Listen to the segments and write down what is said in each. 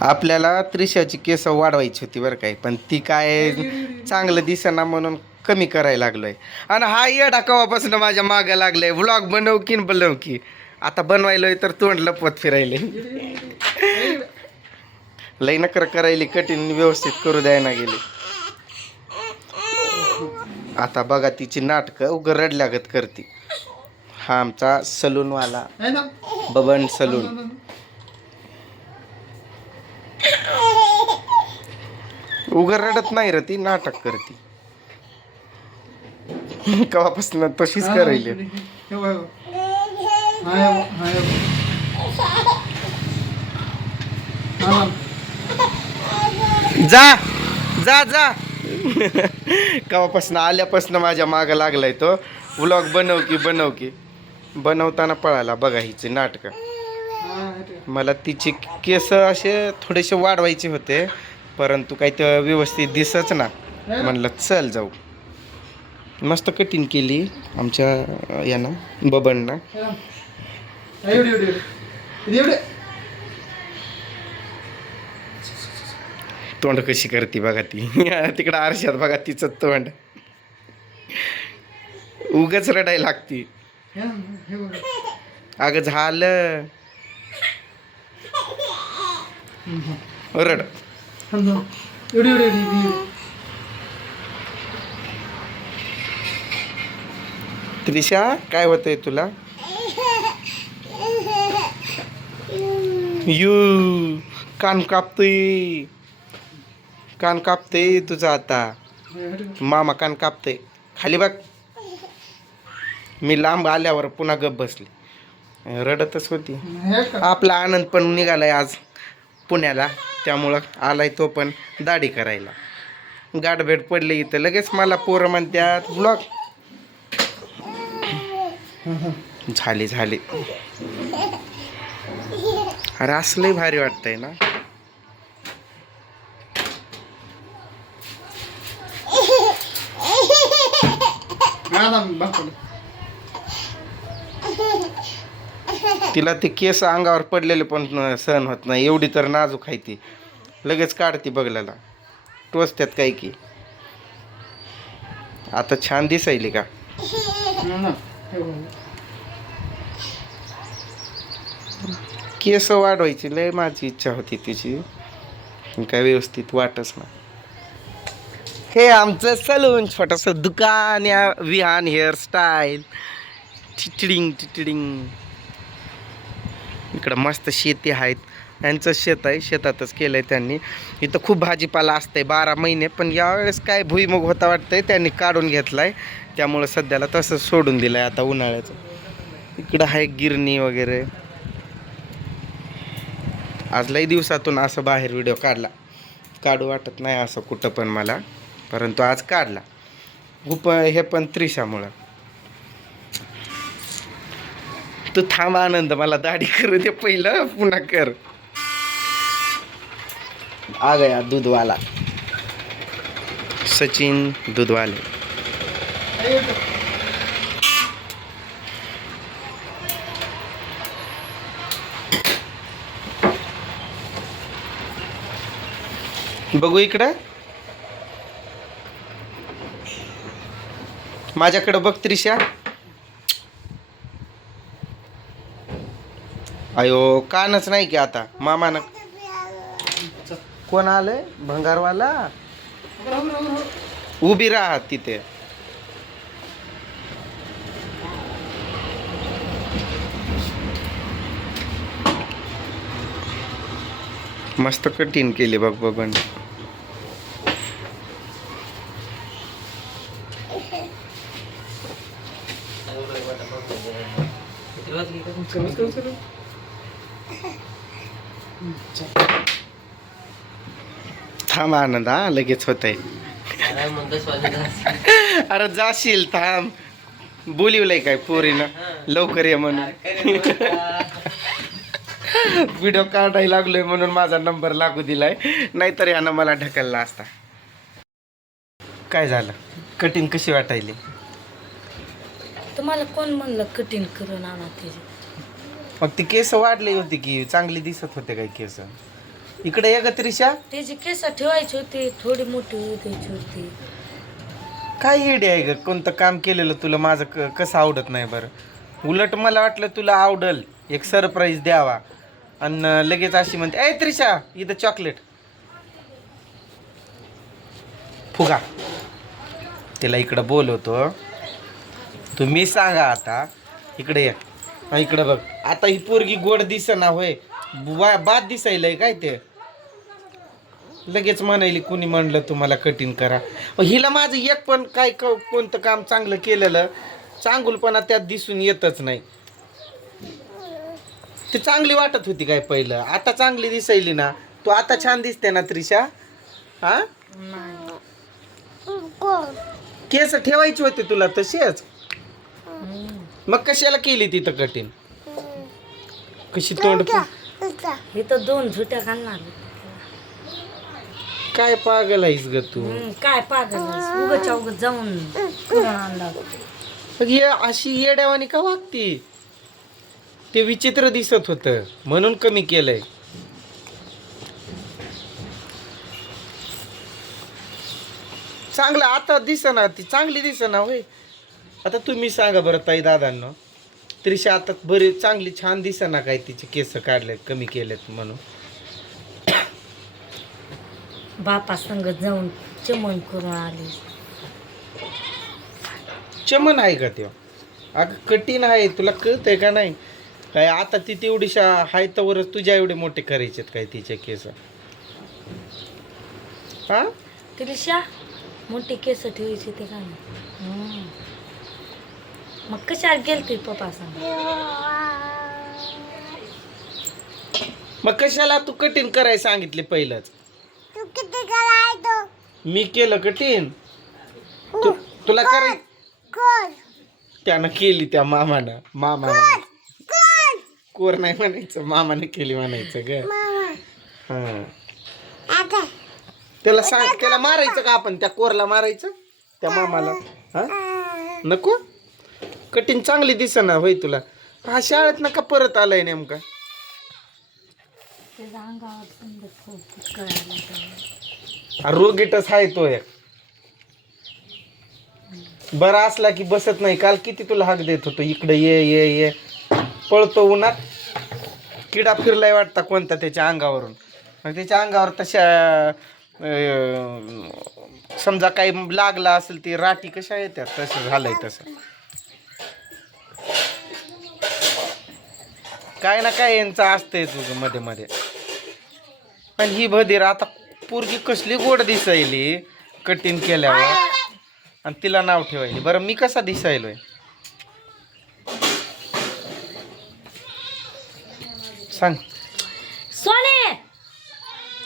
आपल्याला त्रिशाची केस वाढवायची होती बरं काय पण ती काय चांगलं दिसेना म्हणून कमी करायला लागलोय. आणि हा येडा कवापासून माझ्या मागं लागलाय. व्लॉग बनव की न बनव की आता बनवायलोय तर तोंड लपवत फिरायले. लई नकर करायली कठीण व्यवस्थित करू द्यायना गेली. आता बघा तिची नाटकं उग रडल्यागत करते. हा आमचा सलूनवाला. बबन सलून. उग रडत नाही रे ती नाटक करते. कवापासून तशीच करायली. जा जा जा. कवापासून आल्यापासून माझ्या मागं लागलाय तो. व्लॉग बनव की बनव की बनवताना पळाला बघा हिचे नाटक. मला तिचे केस असे थोडेसे वाढवायचे होते. परंतु काही ते व्यवस्थित दिसच ना म्हणलं चल जाऊ मस्त कटिंग केली आमच्या यानं बबननं ना. एवढी, एवढी, एवढी. इथे एवढी. तोंड कशी करते बघा ती तिकडं आरशात बघा तिचं तोंड उगच रडायला लागती. अगं झालं रड ना. एवढी, एवढी. त्रिशा काय होतंय तुला यू कान कापतोय कान कापतोय तुझा आता. मामा कान कापतोय खाली बघ मी लांब आल्यावर पुन्हा गप बसली रडतच होती? आपला आनंद पण निघालाय आज पुण्याला. त्यामुळं आलाय तो पण दाढी करायला. गाठभेट पडली इथं. लगेच मला पोरं म्हणतात ब्लॉक. झाली झाली. अरे असलंही भारी वाटतंय ना. हा तिला ते केस अंगावर पडलेले पण सहन होत नाही. एवढी तर नाजूक आहे ती. लगेच काढते बघल्याला टोचत्यात काय की. आता छान दिसायली का? केस वाढवायची लय माझी इच्छा होती तिची. काय व्यवस्थित वाटच ना हे आमचं सलून छोटस दुकान या विहान हेअरस्टाईल. टिचडिंग टिचडिंग इकडं मस्त शेती आहेत. यांचं शेत आहे शेतातच केलं आहे त्यांनी. इथं खूप भाजीपाला असतंय बारा महिने. पण यावेळेस काय भुईमुग होता वाटतंय त्यांनी काढून घेतला आहे त्यामुळं सध्याला तसंच सोडून दिलं आहे आता उन्हाळ्याचं. इकडं आहे गिरणी वगैरे. आज लई दिवसातून असं बाहेर व्हिडिओ काढला. काढू वाटत नाही असं कुठं पण मला. परंतु आज काढला. उप हे पण त्रिशामुळं. तू थांब आनंद मला दाढी करू दे पहिलं पुन्हा कर. आ गया दूधवाला. सचिन दूधवाले. बघू इकडं. माझ्याकडं बघ त्रिशा. अयो कानच नाही की आता मामानं. कोण आलंय? भंगारवाला? उभी राहा तिथे. मस्त कठीण केली बघ. थांब आनंद हा लगेच होत आहे अरे जाशील थांब. बोलिवलंय काय पोरीनं? लवकर ये म्हणून. व्हिडिओ काढायला लागलोय म्हणून माझा नंबर लागू दिलाय. नाहीतर यानं मला ढकलला असता. काय झालं? कटिंग कशी वाटायली? तुम्हाला कोण म्हणलं कठीण करून आणा मग ती केस वाढली होती की चांगली दिसत होते काय केस? इकडे ये ग त्रिशा. त्याची केस ठेवायची होती थोडी मोठी होऊ द्यायची होती. काय येडे आहे ग? कोणतं काम केलेलं तुला? माझं क- कसं आवडत नाही बरं? उलट मला वाटलं तुला आवडल. एक सरप्राईज द्यावा. आणि लगेच अशी म्हणते ए त्रिशा इथं चॉकलेट फुगा. तिला इकडं बोलवतो. तुम्ही सांगा आता. इकडे ये. हा, इकडं बघ. आता ही पोरगी गोड दिसना होय. बा बाद दिसायलंय काय ते? लगेच म्हणायली कुणी म्हणलं तुम्हाला कठीण करा? हिला माझं एक पण काय क- कोणतं काम चांगलं केलेलं चांगुलपणा त्यात दिसून येतच नाही. ती चांगली वाटत होती काय पहिलं. आता चांगली दिसायली ना. तू आता छान दिसते ना त्रिशा? हा? केस ठेवायची होती तुला तशीच? मग कशाला केली तिथं कठीण? कशी तोंड हे तर दोन झुट्या घालणार. काय पागल आहेस ग तू? हम्म, काय पागल उगच्या उगत जाऊन करून आणला मग हे अशी येड्यावानी का वागती? ते विचित्र दिसत होतं म्हणून कमी केलंय. चांगलं आता दिसना ती चांगली दिसना होय. आता तुम्ही सांगा बरं ताई दादांना. त्रिशा आता बरी चांगली छान दिसना काय तिचे केस काढलेत कमी केलेत म्हणून. बापा संग जाऊन चमन करून आली. चमन आहे का ते अगं कठीण आहे. तुला कळतंय का नाही? काय आता ती तेवढीशा हाय तवरच तुझ्या एवढे मोठे करायचेत काय तिचे केस? हा? त्रिशा मोठी केस ठेवायची ते काय? हम्म. मग कशा गेलते पप्पा सांग मग कशाला तू कठीण करायला सांगितले पहिलंच? मी केलं कठीण तू तुला कराय त्यानं केली त्या मामानं. मामा कोर नाही म्हणायचं मामाने केली म्हणायचं ग. हा. त्याला सांग त्याला मारायचं का? आपण? त्या कोरला मारायचं? त्या मामाला. हा? नको? कठीण चांगली दिसना होय तुला. हा शाळेत नका परत आलाय नेमका. त्याच्या अंगावर समजा खूप कळायला लागलं. रोगीटच आहे तो एक. बरा असला की बसत नाही. काल किती तुला हाक देत होतो? इकडे ये ये ये. पळतो उन्हात. किडा फिरलाय वाटता कोणता त्याच्या अंगावरून. मग त्याच्या अंगावर तशा अं, समजा काही लागला असेल ती राठी कशा येतात तसं झालंय तसं. काय ना काय यांचं असतंय तुझं मध्ये मध्ये. आणि ही भदीर आता पोरगी कसली गोड दिसायली कठीण केल्यावर. आणि तिला नाव ठेवायली. बरं मी कसा दिसायलोय? सांग. सोने!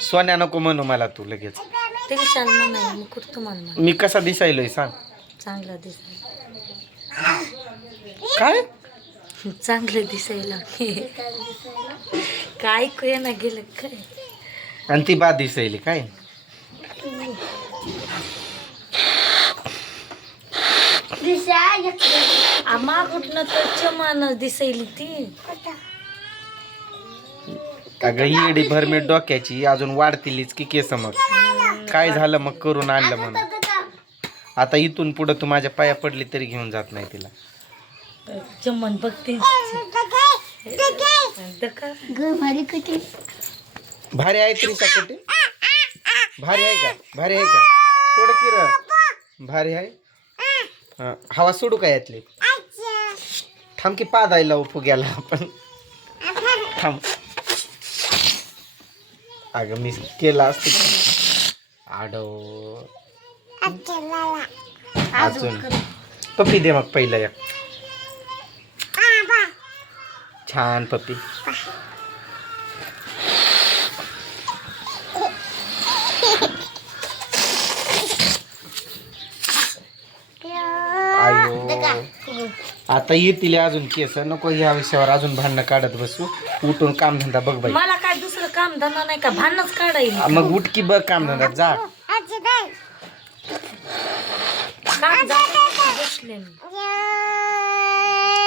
सोन्या नको म्हणू मला तू लगेच. मग म्हण मी कसा दिसायलोय सांग. चांगला दिसायला. काय? चांगलं दिसायला. काय ऐकू ना गेलं काय? आणि ती बाद दिसायली काय? मागुटनं तर चमानच दिसायली ती. अगं ही एडी भरमेट डोक्याची अजून वाढतीलीच की केस मग. काय झालं मग? करून आणलं म्हणून. आता इथून पुढं तू माझ्या पाया पडली तरी घेऊन जात नाही तिला. चमन बघते. दका भारी आहे तरी कटी भारी आहे का? भारी आहे का? सोड की भारी आहे. हा, हवा सोडू का यातली? थांब की पादायला फुग्याला आपण. थांब. अगं मी केला असते. आडो अजून. पप्पी दे मग पहिलं एक. छान पप्पी. आता येतील अजून केस. नको ह्या विषयावर अजून भांडणं काढत बसू. उठून कामधंदा बघ बाई. मला काय दुसरं काम धंदा नाही का? भांडणच काढायला. मग उठकी बघ कामधंदा जा. काम झालं, बसले मी.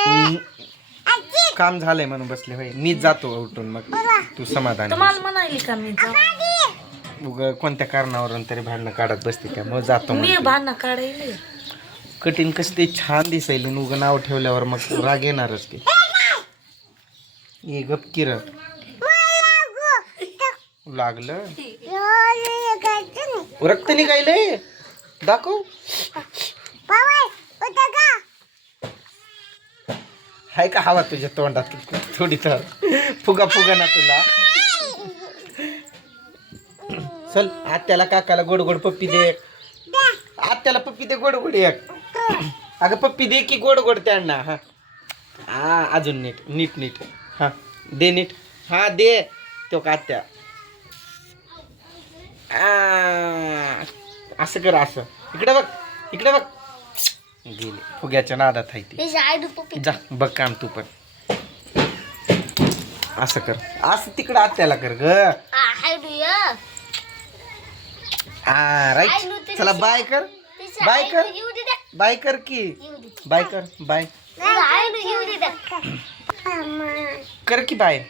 हम्म, काम झालंय म्हणून बसले होय. मी जातो उठून मग. तू समाधान तुम्हाला म्हणाली का मी जाऊ? उग कोणत्या कारणावरून तरी भांडणं काढत बसते त्यामुळे जातो मी म्हणते. भांडणं काढायला. कठीण कसं ते छान दिसायला उगं नाव ठेवल्यावर मग राग येणारच की. ये गप किर लागलं? रक्त निघायलंय? दाखव. हाय का हवा तुझ्या तोंडात? थोडी तर. फुगा फुगा ना तुला. चल आत्याला काकाला गोड गोड पप्पी दे. आत्याला पप्पी दे गोड गोड एक. अगं पप्पी दे की गोड गोड त्यांना हा. हा अजून नीट नीट नीट. हा. दे नीट. हा दे. तो का आत्या आ, असं कर असं. इकडे बघ इकडे बघ. गेली. फुग्याच्या नादात आहे ती. जा बघ काम तू पण. असं कर. असं तिकडं आत्याला कर ग. हा राईट चला बाय कर. बाय कर. बाय कर की. बाय कर बाय. कर की बाय.